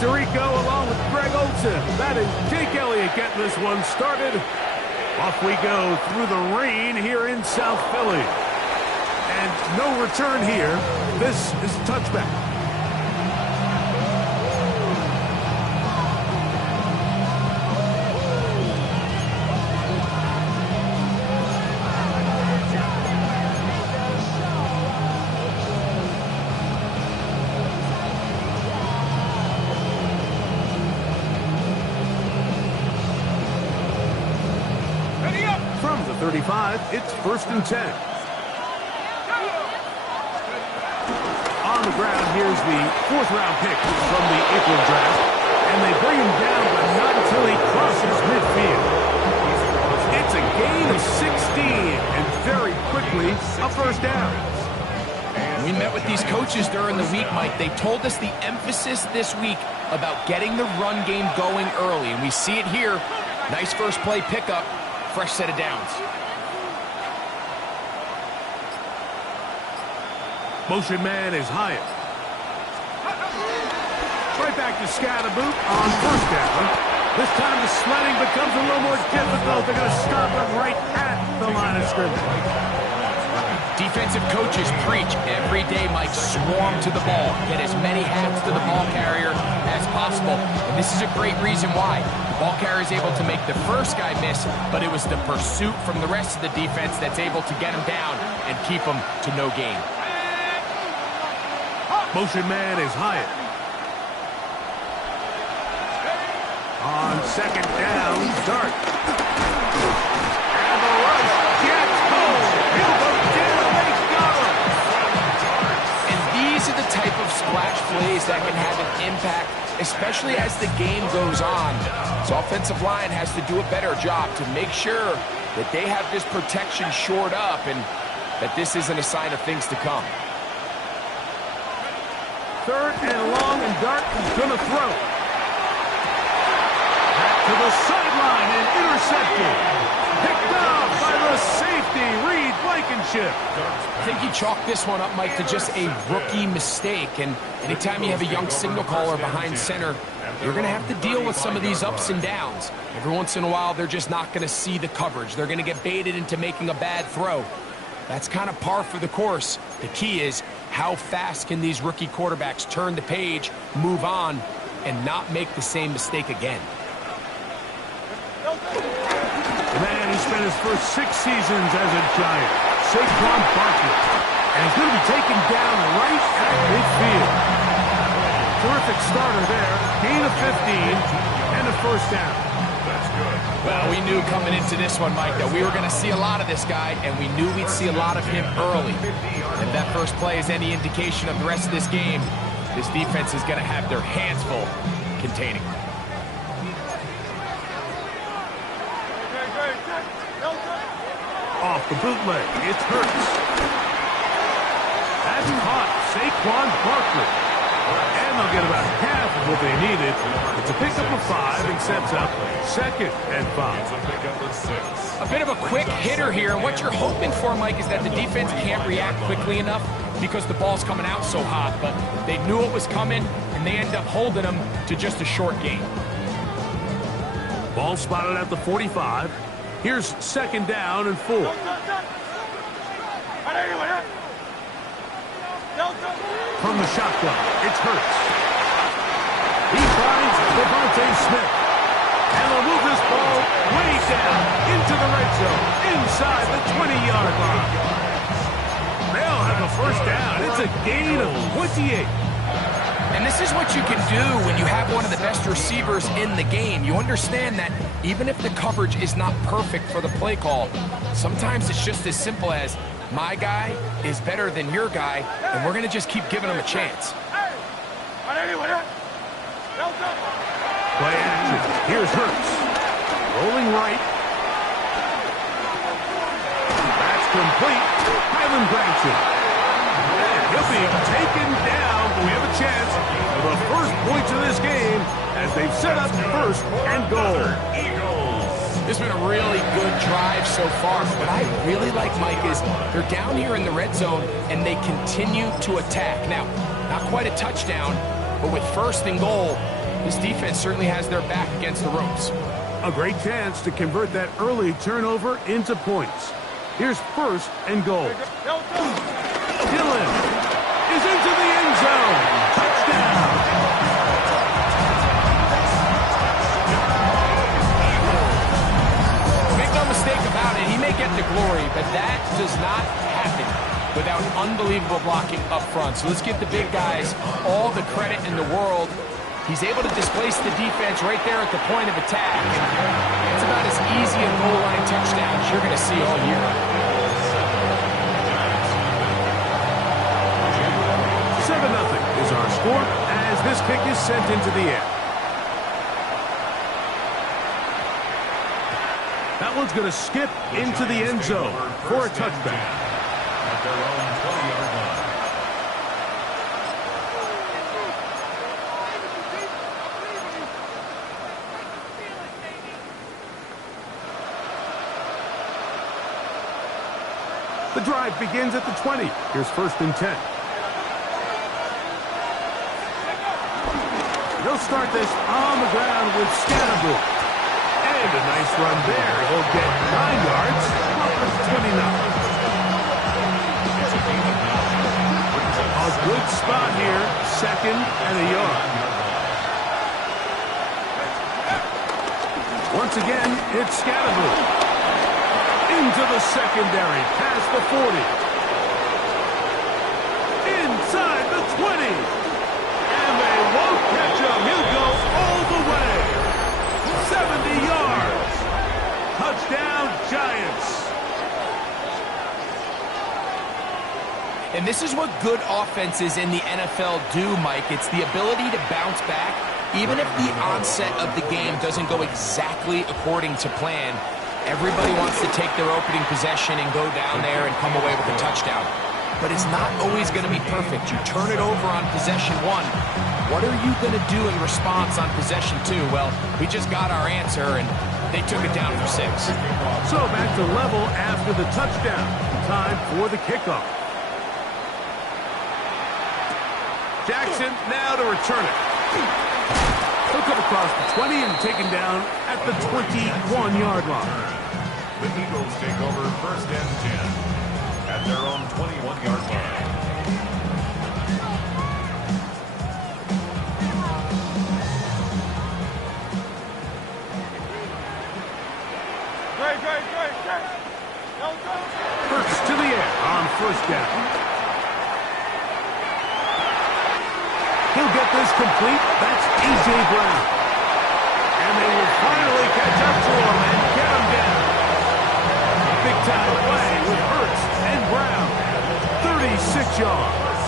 Tirico along with Greg Olson. That is Jake Elliott getting this one started. Off we go through the rain here in South Philly. And no return here. This is a touchback. From the 35, it's 1st and 10. On the ground, here's the 4th-round pick from the April draft. And they bring him down, but not until he crosses midfield. It's a gain of 16, and very quickly, a 1st down. We met with these coaches during the week, Mike. They told us the emphasis this week about getting the run game going early, and we see it here. Nice first play pickup. Fresh set of downs. Motion man is Hyatt. Right back to Scatterboot on 1st down. This time the sledding becomes a little more difficult. They're going to stop him right at the line of scrimmage. Defensive coaches preach every day, Mike, swarm to the ball. Get as many hats to the ball carrier as possible. And this is a great reason why. The ball carrier is able to make the first guy miss, but it was the pursuit from the rest of the defense that's able to get him down and keep him to no gain. Motion man is Hyatt. On 2nd down, Dart. And the rush gets home. He'll go down. They got him. And these are the type of splash plays that can have an impact, especially as the game goes on. So offensive line has to do a better job to make sure that they have this protection shored up and that this isn't a sign of things to come. 3rd and long, and Dart is going to throw. Back to the sideline and intercepted. Picked up by the safety, Reed Blankenship. I think you chalk this one up, Mike, to just a rookie mistake. And anytime you have a young signal caller behind center, you're going to have to deal with some of these ups and downs. Every once in a while, they're just not going to see the coverage. They're going to get baited into making a bad throw. That's kind of par for the course. The key is how fast can these rookie quarterbacks turn the page, move on, and not make the same mistake again. The man who spent his first 6 seasons as a Giant, Saquon Barkley. And he's going to be taken down right at midfield. Terrific starter there. Gain of 15 and a 1st down. Well, we knew coming into this one, Mike, that we were going to see a lot of this guy, and we knew we'd see a lot of him early. If that first play is any indication of the rest of this game, this defense is going to have their hands full containing him. Off the bootleg, it's Hurts. That's caught Saquon Barkley. And they'll get about half of what they needed. It's a pickup of 5 and sets up 2nd and 5. A bit of a quick hitter here, and what you're hoping for, Mike, is that the defense can't react quickly enough because the ball's coming out so hot, but they knew it was coming, and they end up holding them to just a short gain. Ball spotted at the 45. Here's 2nd down and 4. From the shotgun, it's Hurts. He finds Devontae Smith. And they'll move this ball way down into the red zone, inside the 20-yard line. They'll have a 1st down. It's a gain of 28. And this is what you can do when you have one of the best receivers in the game. You understand that even if the coverage is not perfect for the play call, sometimes it's just as simple as, my guy is better than your guy, and we're going to just keep giving him a chance. Play action. Here's Hurts. Rolling right. That's complete. Highland Branson. And he'll be taken down. We have a chance for the first points of this game as they've set up 1st and goal. This has been a really good drive so far. What I really like, Mike, is they're down here in the red zone, and they continue to attack. Now, not quite a touchdown, but with 1st and goal, this defense certainly has their back against the ropes. A great chance to convert that early turnover into points. Here's first and goal. Dillon is into the end zone. Touchdown. Make no mistake about it, he may get the glory, but that does not happen without unbelievable blocking up front. So let's give the big guys all the credit in the world. He's able to displace the defense right there at the point of attack. It's about as easy a goal line touchdown as you're going to see all year. 7-0 is our score as this kick is sent into the air. That one's going to skip into the end zone for a touchback. At their own 20-yard line. The drive begins at the 20. Here's first and 10. They'll start this on the ground with Scatterboo. And a nice run there. He'll get 9 yards. Up to 29. A good spot here. Second and a yard. Once again, it's Scatterboo. Into the secondary, past the 40. Inside the 20. And they won't catch him. He'll go all the way. 70 yards. Touchdown, Giants. And this is what good offenses in the NFL do, Mike. It's the ability to bounce back, even if the onset of the game doesn't go exactly according to plan. Everybody wants to take their opening possession and go down there and come away with a touchdown. But it's not always going to be perfect. You turn it over on possession 1. What are you going to do in response on possession 2? Well, we just got our answer, and they took it down for 6. So back to level after the touchdown. Time for the kickoff. Jackson now to return it. He'll come across the 20 and taken down at the 21-yard line. The Eagles take over first and 10 at their own 21-yard line. Hurts to the air on first down. He'll get this complete. That's A.J. Brown. And they will finally catch up to him and get him down. Big-time play with Hurts and Brown. 36 yards.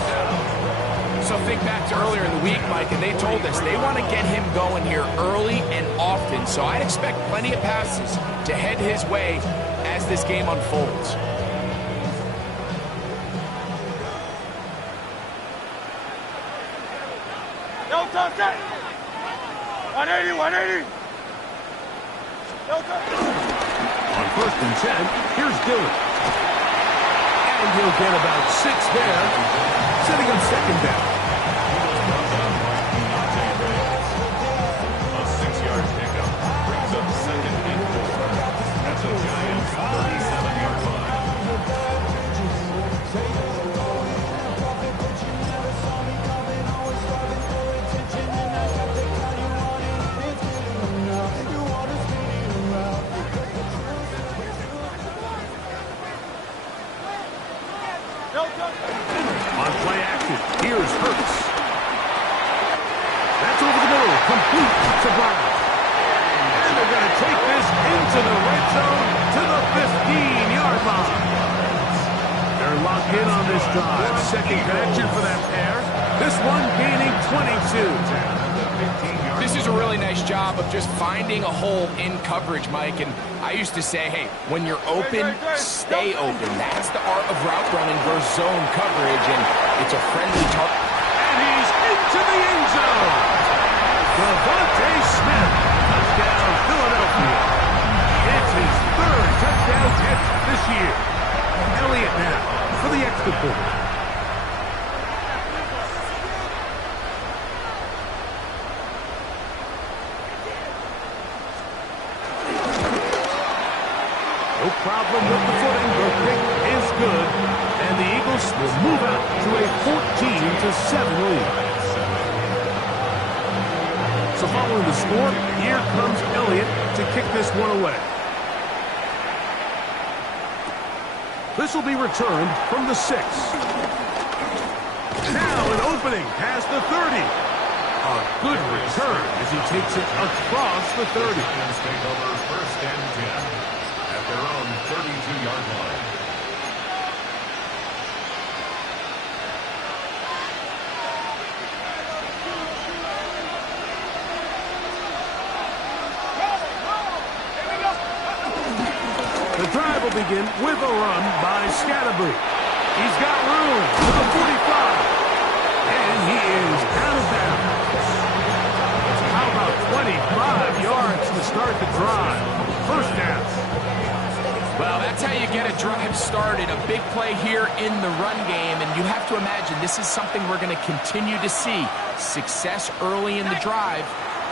So think back to earlier in the week, Mike, and they told us they want to get him going here early and often. So I'd expect plenty of passes to head his way as this game unfolds. No touch it! 180, 180! No touch it! On first and 10, here's Dillon. And he'll get about 6 there, setting up second down. A 6-yard pickup brings up second and 4. That's a Giants 37-yard line. On play action, here's Hurts. That's over the middle, complete to Brown. And they're going to take this into the red zone to the 15-yard line. They're locked in on this drive. Second connection for that pair. This one gaining 22. This is a really nice job of just finding a hole in coverage, Mike. And I used to say, hey, when you're open, stay open. That's the art of route running versus zone coverage, and it's a friendly target. And he's into the end zone. Devontae Smith, touchdown, Philadelphia. It's his 3rd touchdown catch this year. Elliott now for the extra point. the footing. The kick is good. And the Eagles will move out to a 14-7 lead. So following the score, here comes Elliott to kick this one away. This will be returned from the 6. Now an opening past the 30. A good return as he takes it across the 30. Take over 1st and 10 at their own 32-yard line. The drive will begin with a run by Scatterboot. He's got room to the 45. And he is out of bounds. How about 25 yards to start the drive? First down. Well, that's how you get a drive started. A big play here in the run game. And you have to imagine this is something we're going to continue to see. Success early in the drive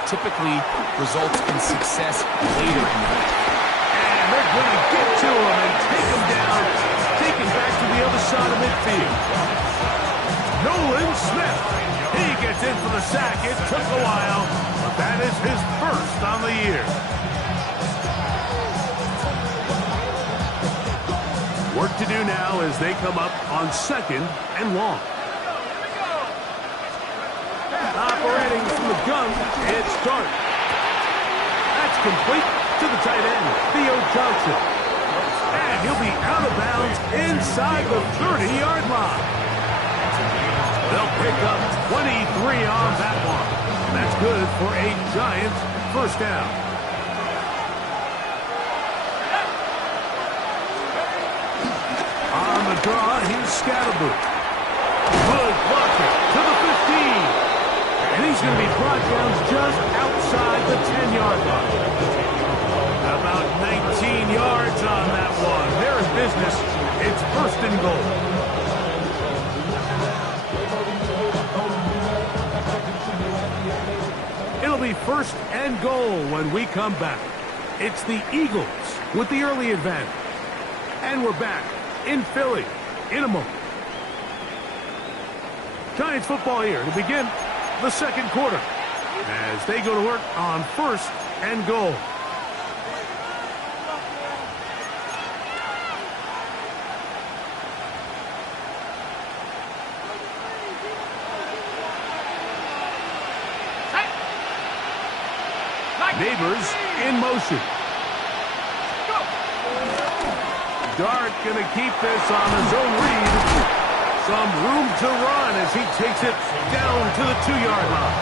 typically results in success later in the drive. They're going to get to him and take him down, take him back to the other side of midfield. Nolan Smith, he gets in for the sack. It took a while, but that is his first on the year. Work to do now as they come up on 2nd and long. Operating from the gun, it's Dart. That's complete to the tight end, Theo Johnson. And he'll be out of bounds inside the 30-yard line. They'll pick up 23 on that one. That's good for a Giants first down. On the draw, here's Scatterboot. Good blocking to the 15. And he's going to be brought down just outside the 10-yard line. About 19 yards on that one. They're in business. It's 1st and goal. It'll be 1st and goal when we come back. It's the Eagles with the early advantage. And we're back in Philly in a moment. Giants football here to begin the 2nd quarter as they go to work on 1st and goal. Neighbors in motion. Dart going to keep this on his own read. Some room to run as he takes it down to the 2-yard line.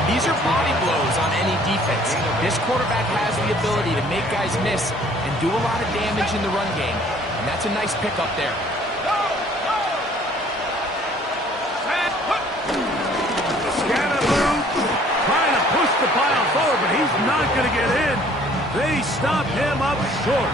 And these are body blows on any defense. This quarterback has the ability to make guys miss and do a lot of damage in the run game. And that's a nice pickup there. The pile forward, but he's not going to get in. They stop him up short.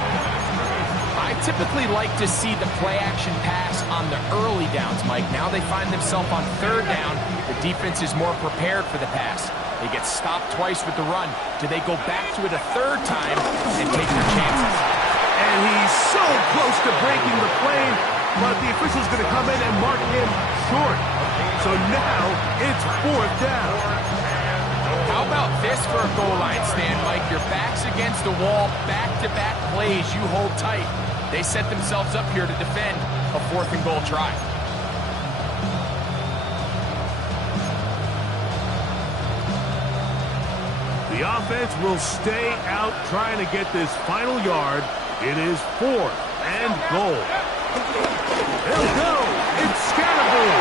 I typically like to see the play-action pass on the early downs, Mike. Now they find themselves on 3rd down. The defense is more prepared for the pass. They get stopped twice with the run. Do they go back to it a 3rd time and take their chances? And he's so close to breaking the play, but the official's going to come in and mark him short. So now it's 4th down. How about this for a goal line stand, Mike? Your back's against the wall, back-to-back plays you hold tight. They set themselves up here to defend a 4th and goal try. The offense will stay out trying to get this final yard. It is 4th and goal. He'll go. It's Scatterboot.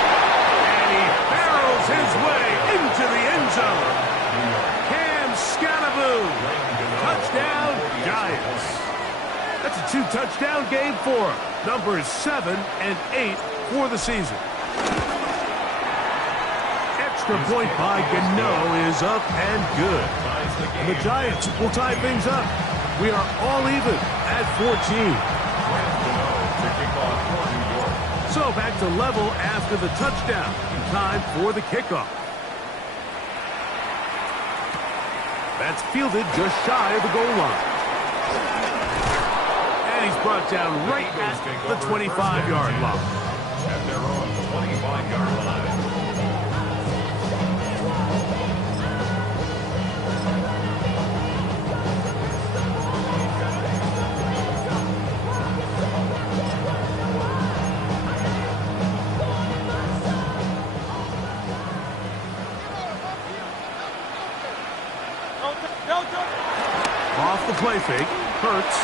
And he barrels his way into the end zone. Scatterboot. Touchdown, Giants. That's a 2-touchdown game for him. Numbers 7 and 8 for the season. Extra point by Gano is up and good. And the Giants will tie things up. We are all even at 14. So back to level after the touchdown. Time for the kickoff. That's fielded just shy of the goal line. And he's brought down right at the 25-yard line. At their own 25-yard line. Off the play fake. Hurts.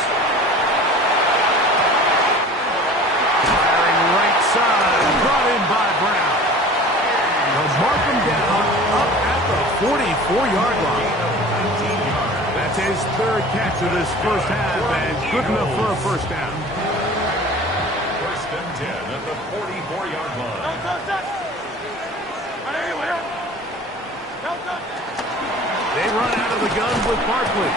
Firing right side. Brought in by Brown. They'll mark him down up at the 44-yard line. That's his third catch of this first half, and good enough for a first down. First and 10 at the 44-yard line. They run out of the gun with Barkley.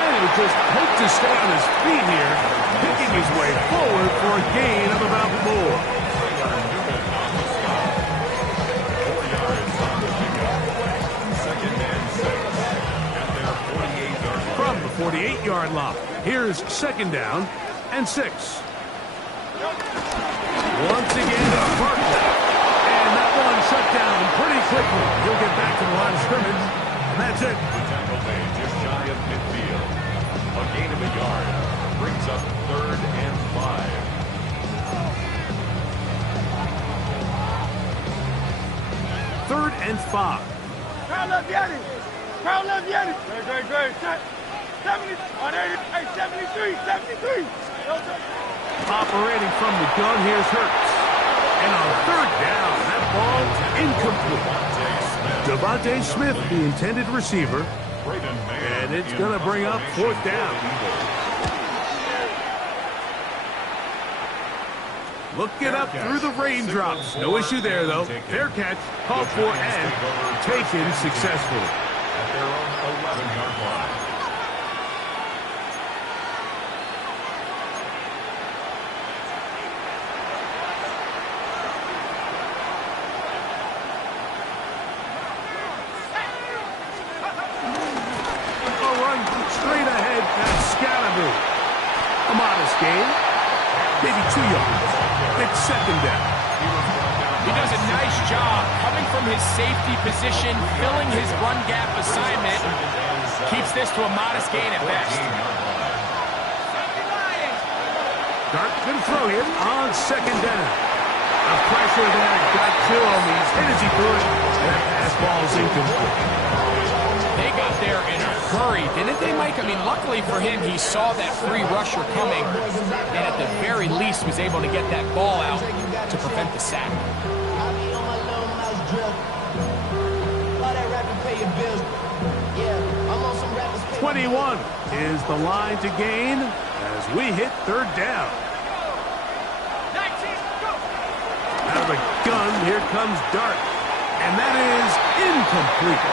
And he just hoped to stay on his feet here, picking his way forward for a gain of about 4. 4 yards on the pickup. Second and 6 at their 48-yard line. From the 48-yard line, here's second down and 6. Once again, Barkley. And that one shut down pretty quickly. He'll get back to the line of scrimmage, and that's it. The tackle made just shy of midfield. A gain of a yard brings up third and 5. Third and 5. Crown left Yanni. Crown left Yanni. Great. 70, 180, hey, 73. Operating from the gun, here's Hurts. And on third down, that ball incomplete. Devontae Smith, the intended receiver. And it's going to bring up fourth down. Looking up through the raindrops. No issue there, though. Fair catch, called for, and taken successfully. At their own 11-yard line. Straight ahead, that's Scalaboo. A modest gain, maybe 2 yards. It's second down. He does a nice job coming from his safety position, filling his run gap assignment. Keeps this to a modest gain at best. Dart can throw here on second down. The pressure there got to him. He's hit as he threw it. That pass ball's incomplete. They got there in a hurry, didn't they, Mike? I mean, luckily for him, he saw that free rusher coming, and at the very least was able to get that ball out to prevent the sack. 21 is the line to gain as we hit third down. Out of the gun, here comes Dart, and that is incomplete.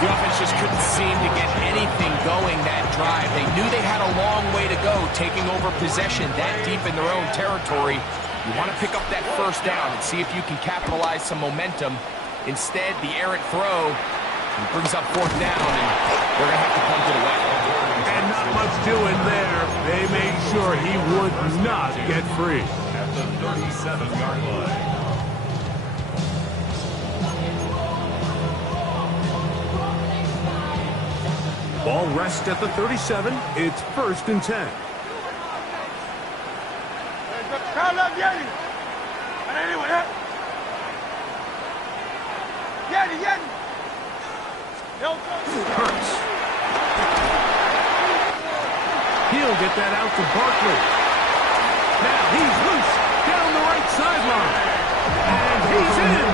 The offense just couldn't seem to get anything going that drive. They knew they had a long way to go, taking over possession that deep in their own territory. You want to pick up that first down and see if you can capitalize some momentum. Instead, the errant throw brings up fourth down, and they're going to have to punt it away. And not much doing there. They made sure he would not get free. At the 37-yard line. Ball rests at the 37. It's first and 10. Crown left Yanni. Yanni. Hurts. He'll get that out to Barkley. Now he's loose down the right sideline. And he's in.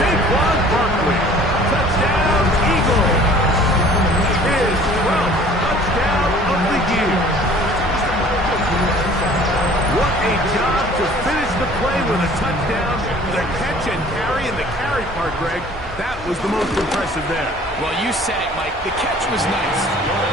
Saquon Barkley. Touchdown, Eagles. His 12th touchdown of the year. What a job to finish the play with a touchdown. The catch and carry, and the carry part, Greg, that was the most impressive there. Well, you said it, Mike. The catch was nice,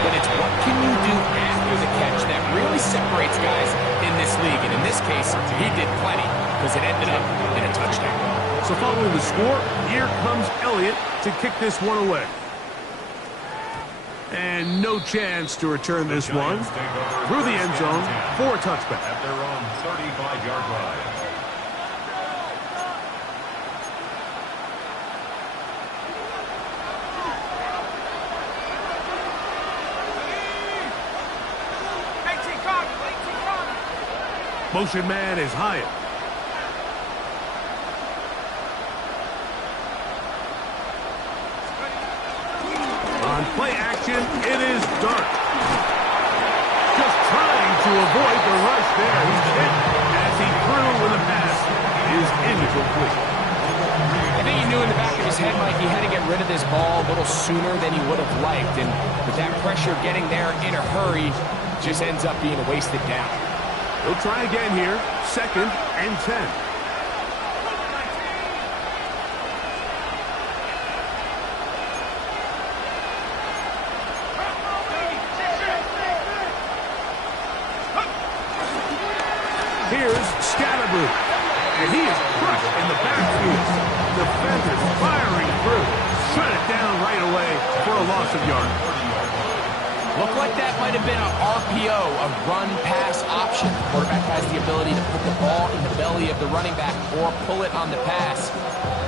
but it's what can you do after the catch that really separates guys in this league. And in this case, he did plenty because it ended up in a touchdown. So following the score, here comes Elliott to kick this one away. And no chance to return this one through the end zone for a touchback. At their own 35-yard line. Motion man is Hyatt. On play action, it is Dart. Just trying to avoid the rush there. He's hit as he threw when the pass is incomplete. I think he knew in the back of his head, Mike, he had to get rid of this ball a little sooner than he would have liked. And with that pressure getting there in a hurry, just ends up being a wasted down. He'll try again here. 2nd and 10. Here's Scatterboo. And he is crushed in the backfield. Defenders firing through. Shut it down right away for a loss of yard. Looked like that might have been an RPO, a run-pass option. The quarterback has the ability to put the ball in the belly of the running back or pull it on the pass.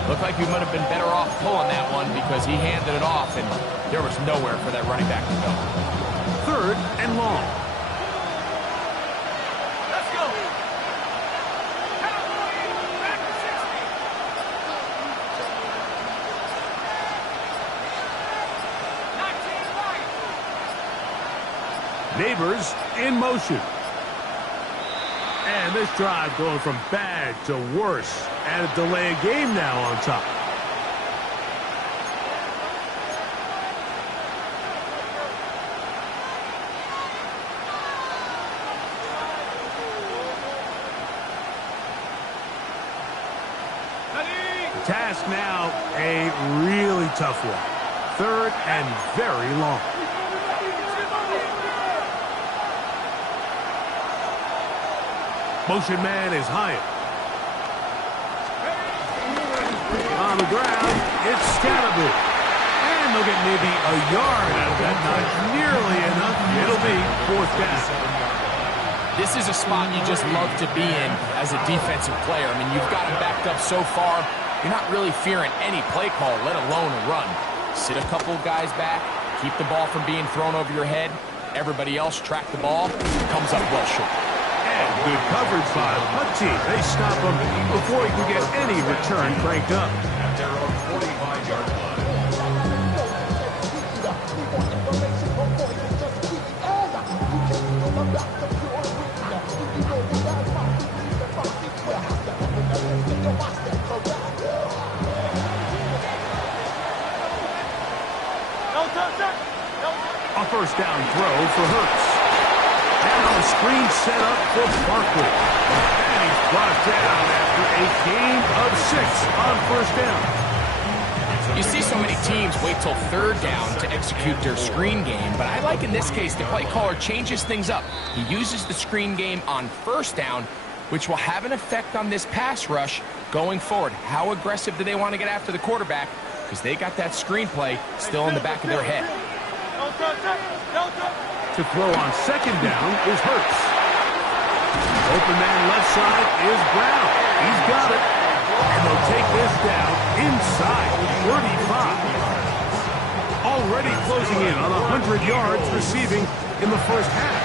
Looked like he might have been better off pulling that one because he handed it off, and there was nowhere for that running back to go. 3rd and long. Let's go. Neighbors in motion. And this drive going from bad to worse. And a delay of game now on top. The task now, a really tough one. 3rd and very long. Motion man is Hyatt. On the ground, it's Scatterboo. And they'll get maybe a yard out of that. Not nearly enough. It'll be 4th down. This is a spot you just love to be in as a defensive player. I mean, you've got him backed up so far, you're not really fearing any play call, let alone a run. Sit a couple guys back, keep the ball from being thrown over your head. Everybody else track the ball, comes up well short. Good coverage by Putty. They stop him before he can get any return cranked up. At their own 45-yard line. A 1st down throw for Hurts. Now a screen set up for Barkley. And he's brought down after a gain of 6 on 1st down. You see so many teams wait till 3rd down to execute their screen game, but I like in this case the play caller changes things up. He uses the screen game on 1st down, which will have an effect on this pass rush going forward. How aggressive do they want to get after the quarterback? Because they got that screen play still in the back of their head. To throw on 2nd down is Hurts. Open man left side is Brown. He's got it. And they'll take this down inside 35. Already closing in on 100 yards receiving in the 1st half.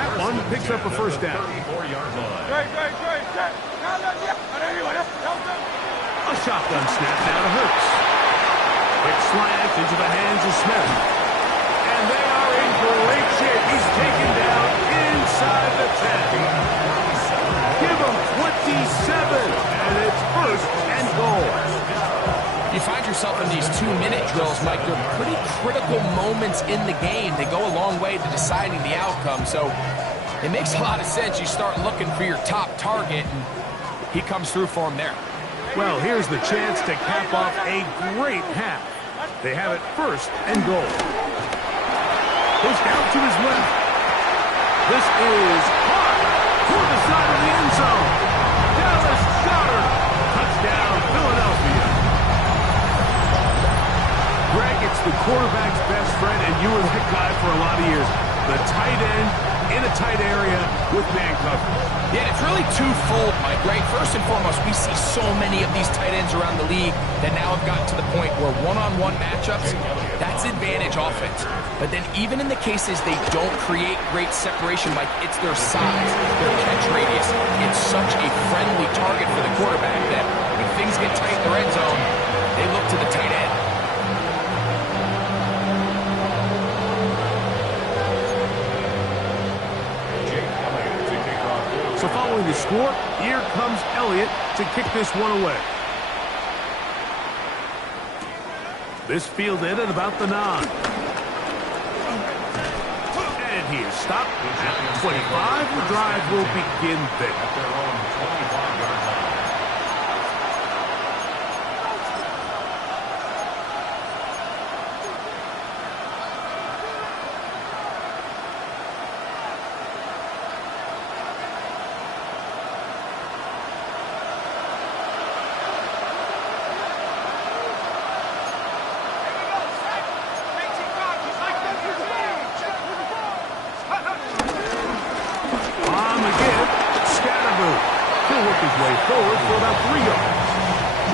That one picks up a 1st down. 34-yard line. A shotgun snap now to Hurts. Quick slant into the hands of Smith. And they are in great shape. He's taken down inside the 10. Give him 27, and it's 1st and goal. You find yourself in these 2-minute drills, Mike. They're pretty critical moments in the game. They go a long way to deciding the outcome, so it makes a lot of sense. You start looking for your top target, and he comes through for him there. Well, here's the chance to cap off a great half. They have it 1st and goal. Goes down to his left. This is caught for the side of the end zone. Dallas Goedert. Touchdown, Philadelphia. Greg, it's the quarterback's best friend, and you were the with man coverage. Yeah, it's really twofold, Mike, right? First and foremost, we see so many of these tight ends around the league that now have gotten to the point where one-on-one matchups, that's advantage offense. But then even in the cases they don't create great separation, Mike, it's their size, their catch radius. It's such a friendly target for the quarterback that when things get tight in the red zone, they look to the tight end. So following the score, here comes Elliott to kick this one away. This fielded at about the 9. And he is stopped at 25. The drive will begin there. At their own 25-yard line. Forward for about 3 yards.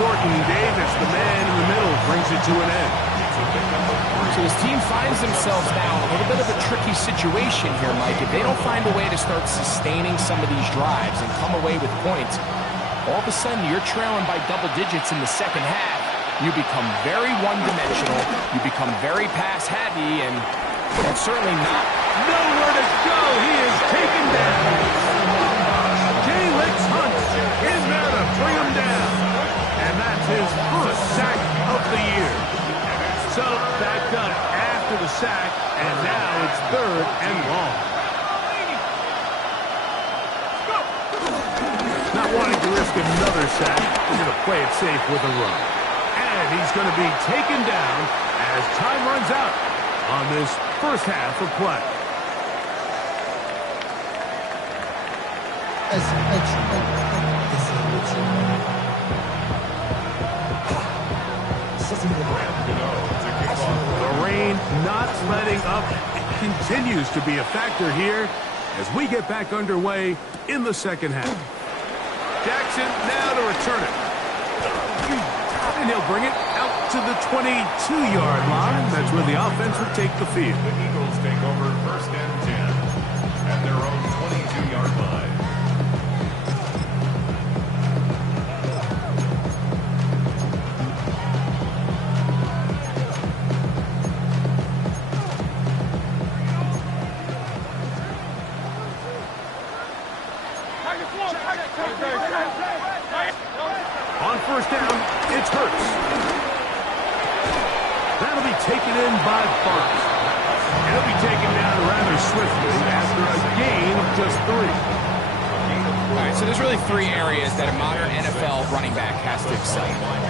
Jordan Davis, the man in the middle, brings it to an end. So his team finds themselves now in a little bit of a tricky situation here, Mike. If they don't find a way to start sustaining some of these drives and come away with points, all of a sudden you're trailing by double digits in the second half. You become very one-dimensional. You become very pass-heavy, and that's certainly not. Nowhere to go. He is taken down. In there to bring him down. And that's his first sack of the year. So back up after the sack, and now it's 3rd and long. Not wanting to risk another sack, we're going to play it safe with a run. And he's going to be taken down as time runs out on this first half of play. The rain not letting up. It continues to be a factor here as we get back underway in the second half. Jackson now to return it. And he'll bring it out to the 22-yard line. That's where the offense will take the field. The Eagles take over 1st and 10 at their own 22-yard line. On 1st down, it's Hurts. That'll be taken in by Barnes. And he'll be taken down rather swiftly after a gain of just 3. All right, so there's really 3 areas that a modern NFL running back has to excel.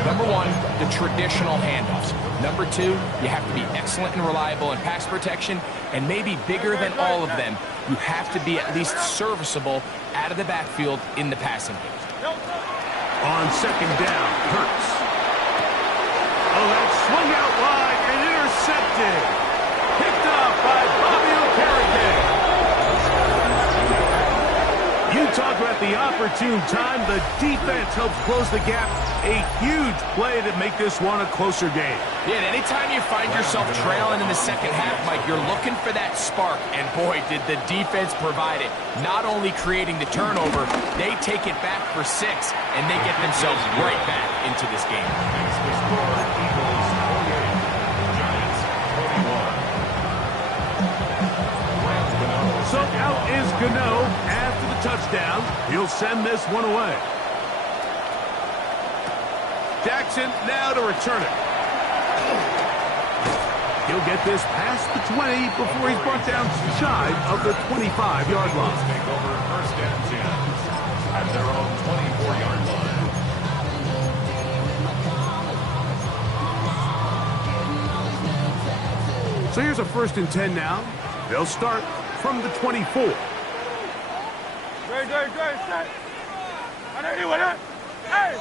Number 1, the traditional handoffs. Number 2, you have to be excellent and reliable in pass protection. And maybe bigger than all of them, you have to be at least serviceable out of the backfield in the passing game. On 2nd down, Hurts. Oh, that swung out wide and intercepted. Picked up by Bobby Okereke. You talk about the opportune time. The defense helps close the gap. A huge play to make this one a closer game. Yeah, and anytime you find yourself trailing in the second half, Mike, you're looking for that spark. And boy, did the defense provide it. Not only creating the turnover, they take it back for 6, and they get themselves right back into this game. Makes the score Eagles 48, Giants 21. So out is Gano after the touchdown. He'll send this one away. Jackson now to return it. He'll get this past the 20 before he's brought down shy of the 25-yard line. Take over 1st and 10 at their own 24-yard line. So here's a 1st and 10 now. They'll start from the 24. Great, set. I know you with it. Hey!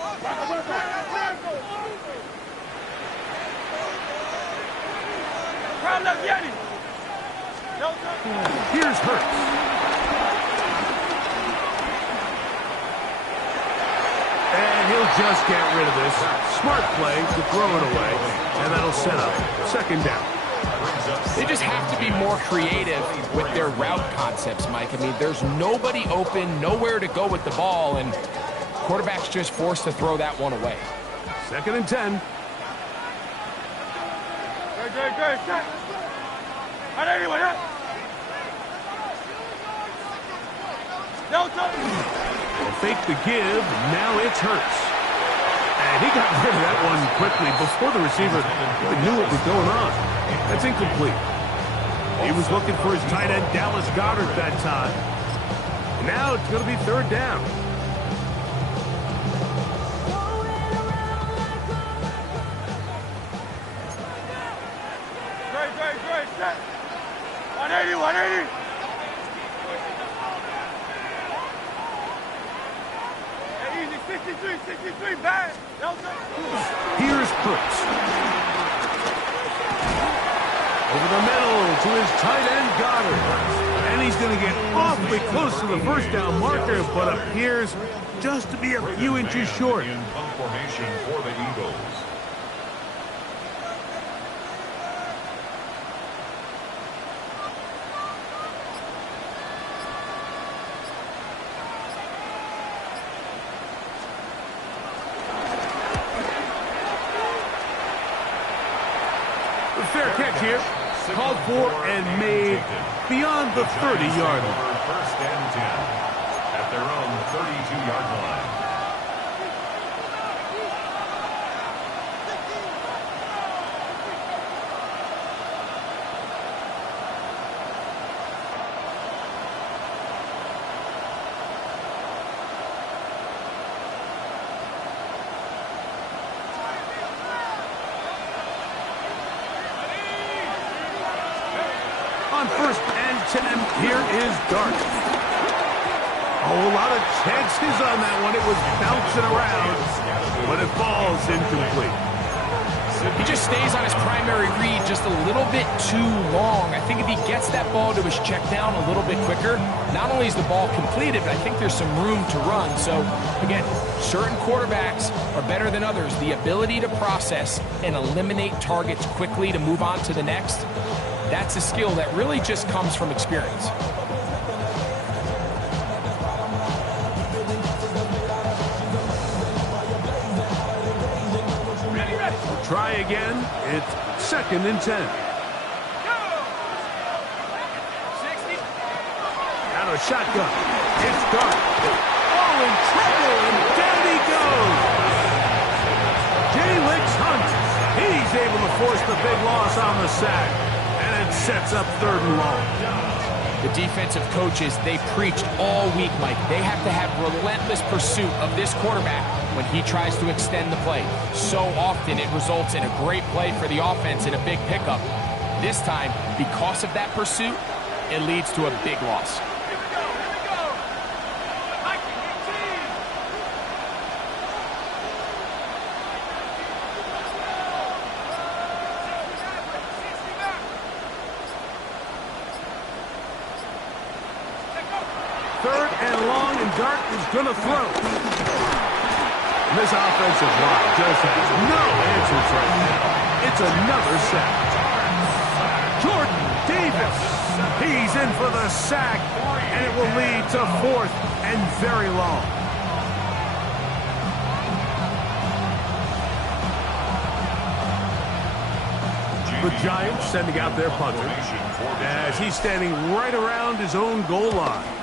Here's Hurts. just get rid of this. Smart play to throw it away, and that'll set up second down. They just have to be more creative with their route concepts, Mike. I mean, there's nobody open, nowhere to go with the ball, and quarterback's just forced to throw that one away. Second and 10. Good. Set. On 81, yeah. Delta. They'll fake the give. Now it's Hurts. And he got rid of that one quickly before the receiver really knew what was going on. That's incomplete. He was looking for his tight end, Dallas Goedert, that time. And now it's going to be third down. Great. Set. 180. Easy. 63. Bad. Delta. Here's Hurts. Over the middle to his tight end, Goedert. And he's going to get awfully close to the first down marker, but appears just to be a few inches short. In punt formation for the Eagles. Fair catch here. Called for and made beyond the 30-yard line. First and 10 at their own 32-yard line. On first and 10, here is Dart. A lot of chances on that one. It was bouncing around, but it falls incomplete. He just stays on his primary read just a little bit too long. I think if he gets that ball to his check down a little bit quicker, not only is the ball completed, but I think there's some room to run. So, again, certain quarterbacks are better than others. The ability to process and eliminate targets quickly to move on to the next, that's a skill that really just comes from experience. Try again. It's second and 10. Out of shotgun. It's Dart. Oh, in trouble, and down he goes. J-Licks Hunt. He's able to force the big loss on the sack, and it sets up third and long. The defensive coaches, they preached all week, Mike. They have to have relentless pursuit of this quarterback when he tries to extend the play. So often it results in a great play for the offense and a big pickup. This time, because of that pursuit, it leads to a big loss. Third and long, and Dart is going to throw. And this offensive line just has no answers right now. It's another sack. Jordan Davis. He's in for the sack, and it will lead to fourth and very long. The Giants sending out their punter as he's standing right around his own goal line.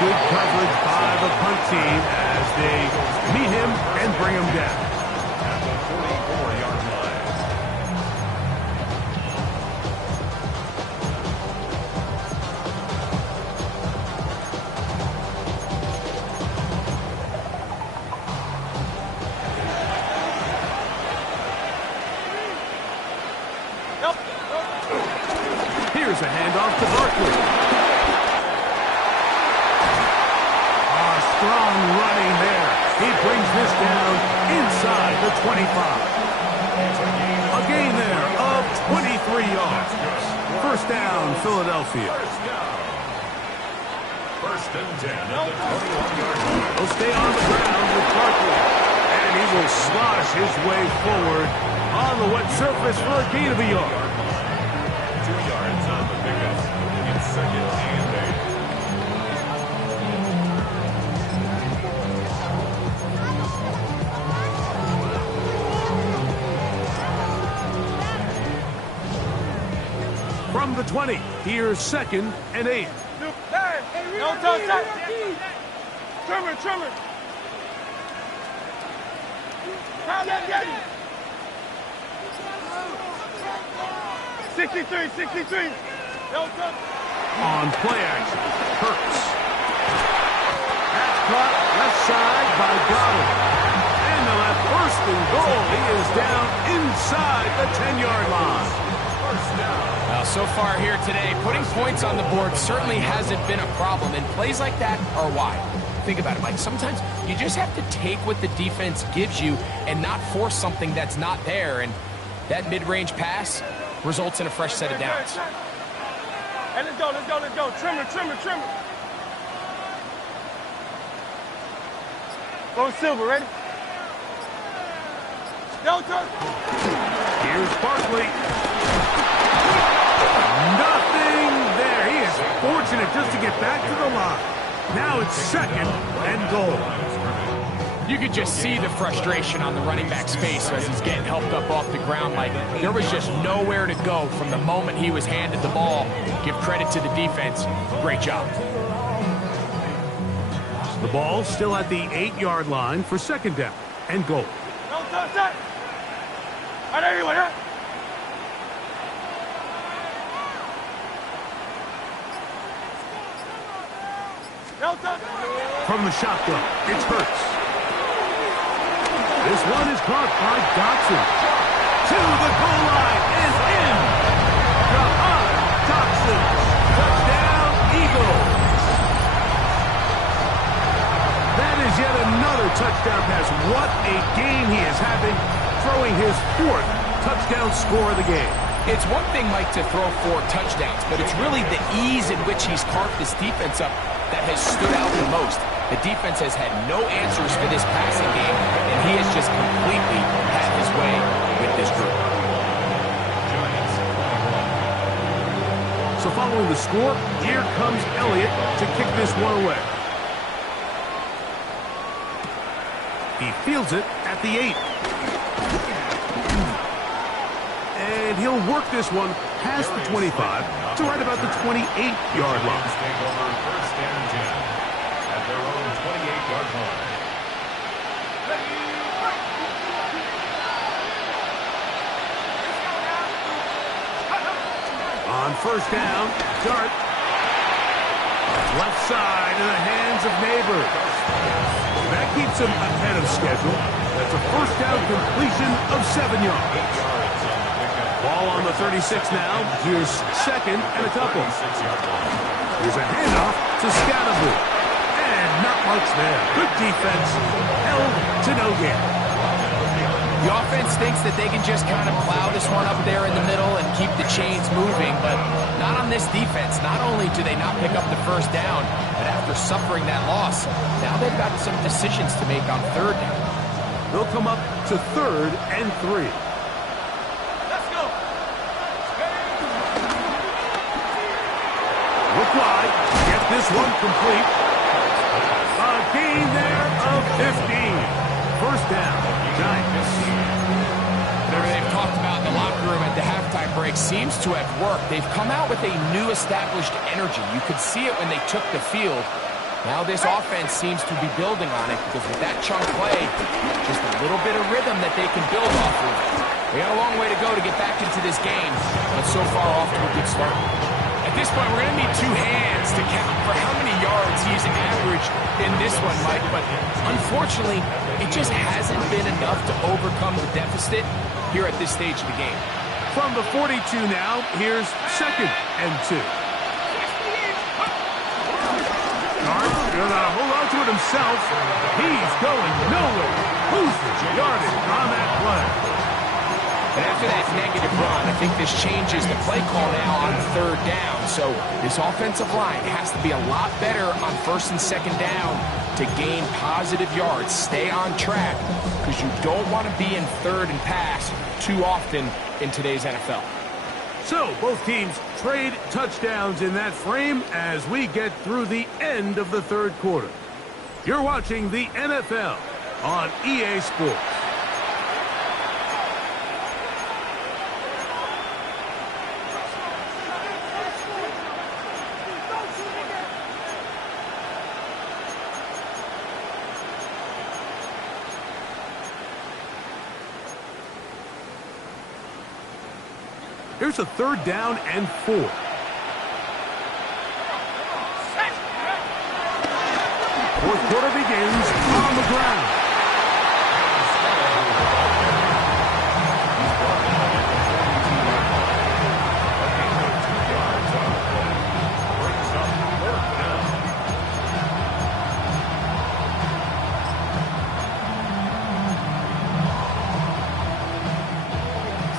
Good coverage by the punt team as they meet him and bring him down. At the 44-yard line. Here's a handoff to Barkley. Strong running there. He brings this down inside the 25. A gain there of 23 yards. First down, Philadelphia. First and 10 at the 21-yard line. He'll stay on the ground with Barkley. And he will slosh his way forward on the wet surface for a gain of a yard. 2 yards on the pickup. It's second and 8. From the 20, here's second and 8. No touch. Trimmer. Crown left, Yeti. 63. No touch. On play action, Hurts. That's caught left side by Goddard. And the left first and goal. He is down inside the 10-yard line. First down. Well, so far here today, putting points on the board certainly hasn't been a problem, and plays like that are why. Think about it, Mike. Sometimes you just have to take what the defense gives you and not force something that's not there, and that mid-range pass results in a fresh set of downs. Hey, let's go. Trimmer. Go Silver, ready? No touch. Here's Barkley. Nothing there. He is fortunate just to get back to the line. Now it's second and goal. You could just see the frustration on the running back's face as he's getting helped up off the ground. Like, there was just nowhere to go from the moment he was handed the ball. Give credit to the defense. Great job. The ball still at the 8-yard line for second down and goal. No touch. All right, everyone, huh? No touch. From the shotgun, it's Hurts. This one is caught by Dotson. To the goal line and in. Dotson. Touchdown, Eagles. That is yet another touchdown pass. What a game he is having, throwing his 4th touchdown score of the game. It's one thing, Mike, to throw 4 touchdowns, but it's really the ease in which he's carved this defense up that has stood out the most. The defense has had no answers for this passing game, and he has just completely had his way with this group. So following the score, here comes Elliott to kick this one away. He fields it at the 8. And he'll work this one past the 25 to right about the 28-yard line. Take over first and 10 at their own 28-yard line. On first down, Dart. Left side in the hands of Neighbors. That keeps him ahead of schedule. That's a first down completion of 7 yards. Ball on the 36 now. Here's second and a couple. Here's a handoff to Scatterby. And not much there. Good defense. Held to no gain. The offense thinks that they can just kind of plow this one up there in the middle and keep the chains moving, but not on this defense. Not only do they not pick up the first down, but after suffering that loss, now they've got some decisions to make on third down. They'll come up to 3rd and 3. Look wide. Get this one complete. A gain there of 15. First down, Giants. Whatever they've talked about in the locker room at the halftime break seems to have worked. They've come out with a new established energy. You could see it when they took the field. Now this offense seems to be building on it because with that chunk play, just a little bit of rhythm that they can build off of. They got a long way to go to get back into this game, but so far off to a good start. At this point, we're going to need 2 hands to count for how many yards he's averaged in this one, Mike. But unfortunately, it just hasn't been enough to overcome the deficit here at this stage of the game. From the 42 now, here's second and 2. Carter gonna hold on to it himself. He's going nowhere. Who's the yardage on that play? And after that negative run, I think this changes the play call now on third down. So this offensive line has to be a lot better on first and second down to gain positive yards. Stay on track because you don't want to be in third and pass too often in today's NFL. So both teams trade touchdowns in that frame as we get through the end of the third quarter. You're watching the NFL on EA Sports. Here's a third down and 4. Fourth quarter begins on the ground.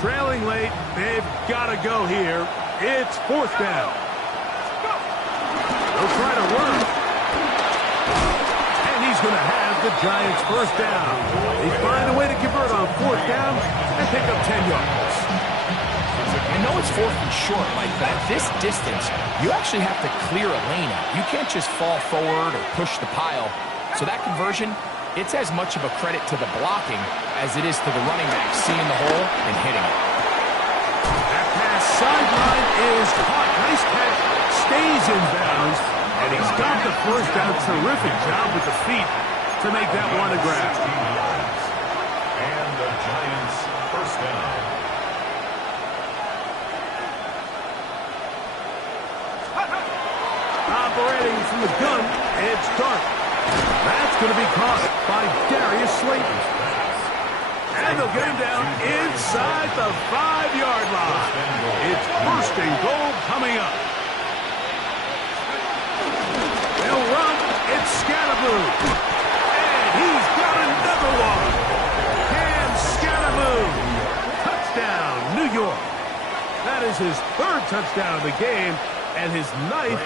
Trailing late, they've got to go here. It's fourth down. They'll try to run. And he's going to have the Giants first down. They find a way to convert on fourth down and pick up 10 yards. I know it's fourth and short, Mike, but at this distance, you actually have to clear a lane out. You can't just fall forward or push the pile. So that conversion, it's as much of a credit to the blocking as it is to the running back seeing the hole and hitting it. That pass sideline is caught. Nice catch. Stays in bounds. And he's got the first down. Terrific job with the feet to make that one a grab. And the Giants first down. Operating from the gun, it's Dark. That's going to be caught by Darius Slayton. And they'll get him down inside the 5-yard line. It's first and goal coming up. They'll run. It's Scatterboo. And he's got another one. Cam Scatterboo. Touchdown, New York. That is his third touchdown of the game and his 9th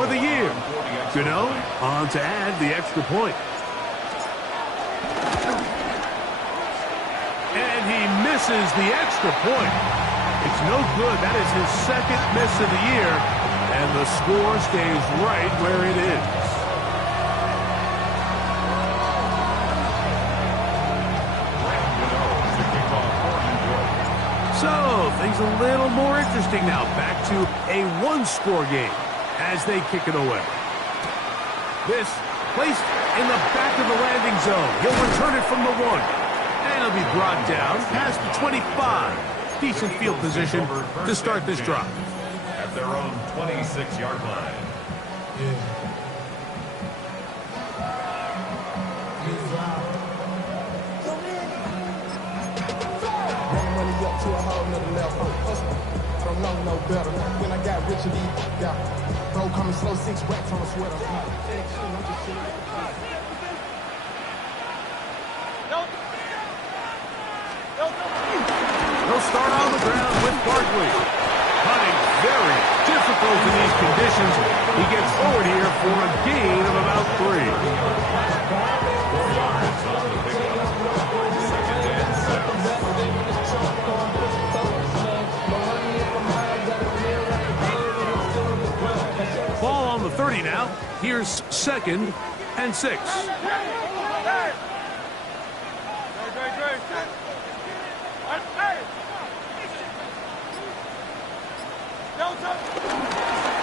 for the year. Gano on to add the extra point. And he misses the extra point. It's no good. That is his second miss of the year. And the score stays right where it is. So, things a little more interesting now. Back to a one-score game as they kick it away. This placed in the back of the landing zone. He'll return it from the 1. And he'll be brought down past the 25. Decent field position to start this drive. At their own 26-yard line. To a whole nother level. Don't know no better. When I got rich and yeah. Bro coming slow, 6 racks on a sweater. They'll start on the ground with Barkley. Hunting very difficult in these conditions. He gets forward here for a gain of about 3. 4 yards on the pickup. Second and 7. Ball on the 30 now. Here's 2nd and 6.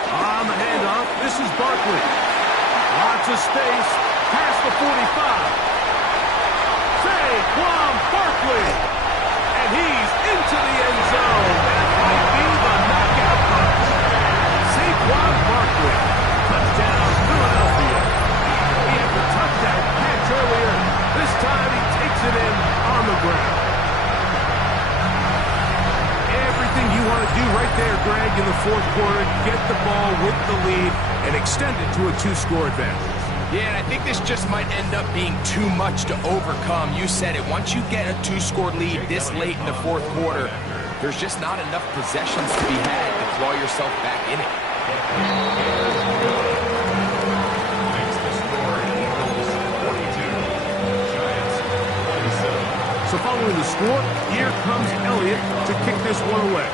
On the handoff, this is Barkley. Lots of space, past the 45. Saquon Barkley. And he's into the end zone. That might be the knockout punch. Saquon Barkley. Touchdown, Philadelphia. He had the touchdown catch earlier. This time he takes it in on the ground. Everything you want to do right there, Greg, in the fourth quarter, get the ball with the lead and extend it to a 2-score advantage. Yeah, and I think this just might end up being too much to overcome. You said it. Once you get a 2-score lead this late in the fourth quarter, there's just not enough possessions to be had to throw yourself back in it. Makes the score Eagles 42, Giants 27. So following the score, here comes Elliott to kick this one away.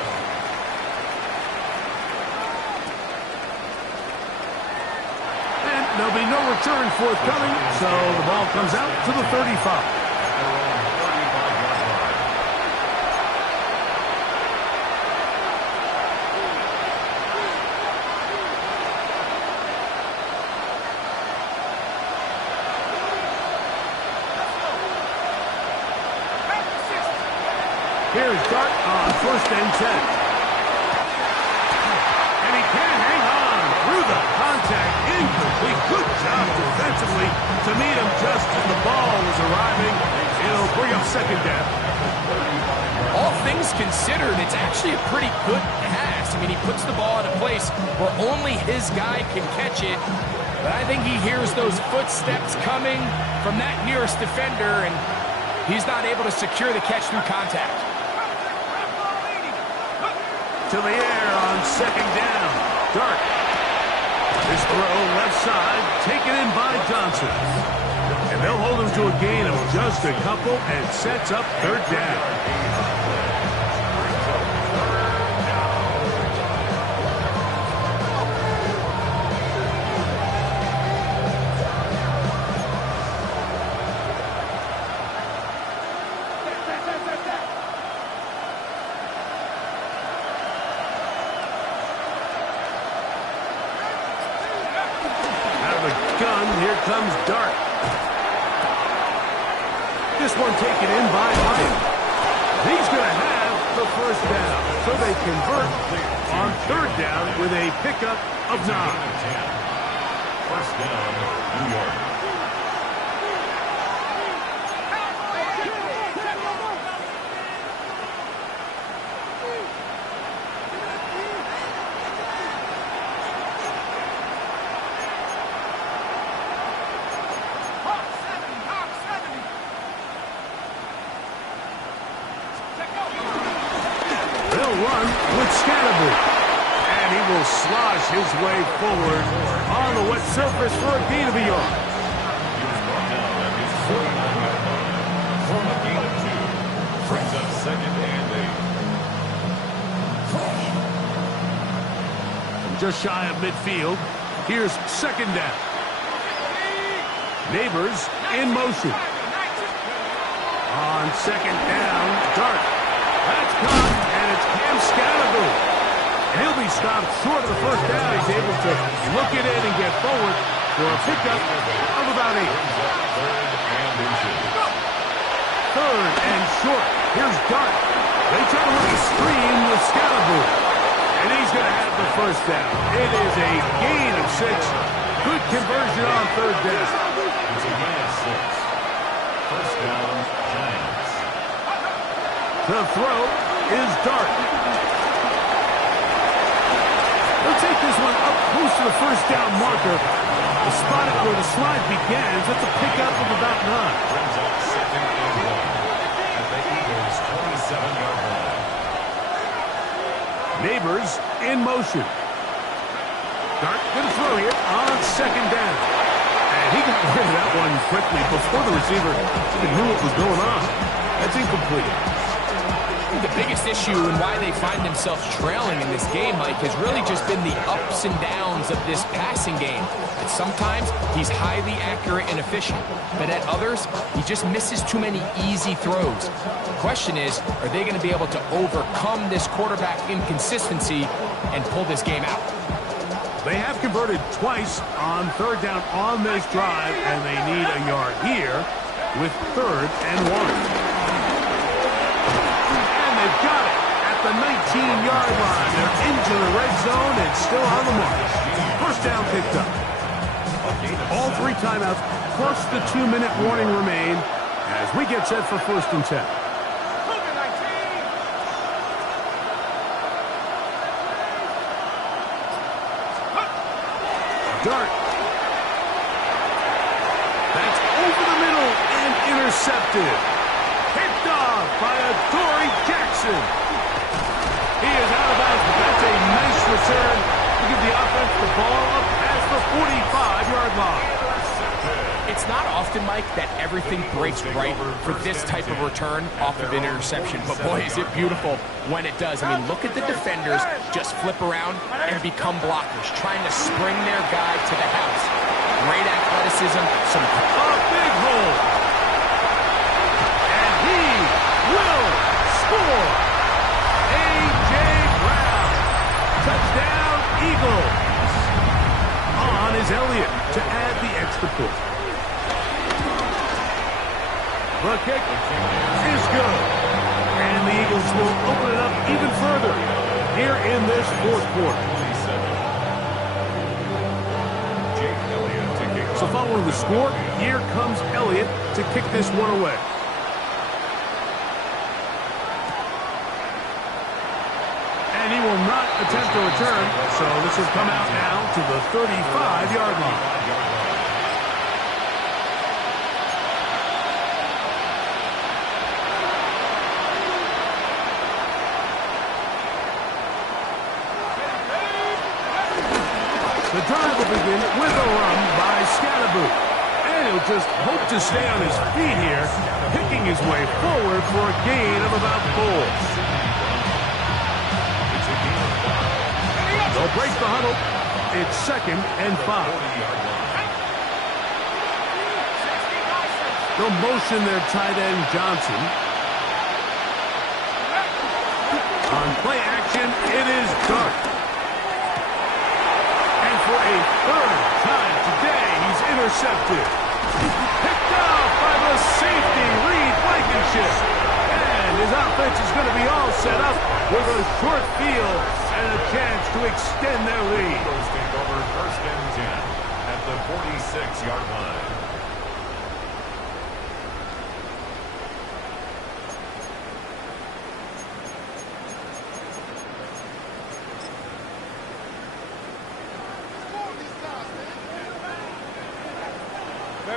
And there'll be no return forthcoming, so the ball comes out to the 35. Here's Dart on 1st and 10. And he can hang on through the contact. Incomplete. Good job defensively to meet him just as the ball was arriving. It'll bring up 2nd down. All things considered, it's actually a pretty good pass. I mean, he puts the ball in a place where only his guy can catch it. But I think he hears those footsteps coming from that nearest defender, and he's not able to secure the catch through contact. To the air on 2nd down. Dart. His throw left side, taken in by Johnson. And they'll hold him to a gain of just a couple and sets up 3rd down. Here comes Dart. This one taken in by Hyatt. He's going to have the 1st down. So they convert on 3rd down with a pickup of 9. 1st down, New York. Slosh his way forward on the wet surface for a gain of a yard. He was brought down at his 49-yard line for a gain of 2. Brings up 2nd and 8. Just shy of midfield. Here's 2nd down. Neighbors in motion. On 2nd down, Dart. That's caught, and it's Cam Scattergood. He'll be stopped short of the 1st down. He's able to look it in and get forward for a pickup of about 8. 3rd and short. Here's Dart. They try to work a screen with Scalaboo. And he's going to have the 1st down. It is a gain of 6. Good conversion on 3rd down. It's a gain of 6. 1st down, Giants. The throw is Dart. They'll take this one up close to the 1st down marker. The spot where the slide begins. That's a pickup of about 9. Brings up 2nd and 1 at the Eagles' 27-yard line. Neighbors in motion. Dart good throw here on 2nd down. And he got rid of that one quickly before the receiver even knew what was going on. That's incomplete. The biggest issue and why they find themselves trailing in this game, Mike, has really just been the ups and downs of this passing game. And sometimes he's highly accurate and efficient, but at others, he just misses too many easy throws. The question is, are they going to be able to overcome this quarterback inconsistency and pull this game out? They have converted twice on 3rd down on this drive, and they need a yard here with 3rd and 1. They've got it at the 19-yard line. They're into the red zone and still on the march. 1st down picked up. All 3 timeouts plus the 2-minute warning remain as we get set for 1st and 10. Dart. intercepted. Picked off by Adoree Jackson. He is out of bounds, but that's a nice return to give the offense the ball up past the 45-yard line. It's not often, Mike, that everything breaks right for this type of return off of an interception. But, boy, is it beautiful when it does. I mean, look at the defenders just flip around and become blockers, trying to spring their guy to the house. Great athleticism. A big hole. And he will score. A.J. Brown. Touchdown, Eagles. On is Elliott to add the extra point. The kick is good. And the Eagles will open it up even further here in this fourth quarter. So following the score, here comes Elliott to kick this one away. And he will not attempt a return, so this will come out now to the 35-yard line. The drive will begin with a run by Scatterboot. And he'll just hope to stay on his feet here, picking his way forward for a gain of about 4. They'll break the huddle. It's 2nd and 5. They'll motion their tight end, Johnson. On play action, it is Dart. For a third time today, he's intercepted. Picked off by the safety, Reed Blankenship. And his offense is going to be all set up with a short field and a chance to extend their lead. Eagles take over 1st and 10 at the 46-yard line.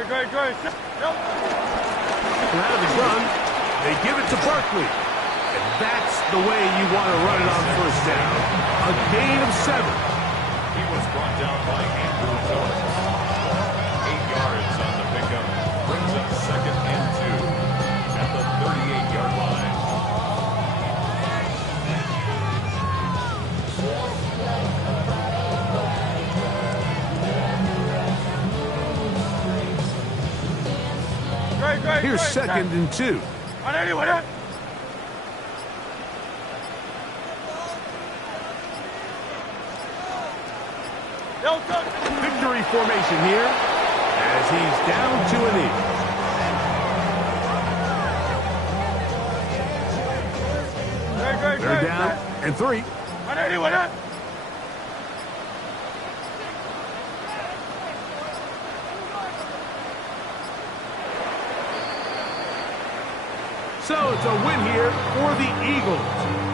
Great. Out of the gun, they give it to Barkley. And that's the way you want to run it on 1st down. A gain of 7. He was brought down by Andrew Phillips. 8 yards on the pickup. Brings up 2nd and 2 at the 38-yard line. Here's 2nd and 2. Victory formation here as he's down to a knee. They're down and 3. So it's a win here for the Eagles.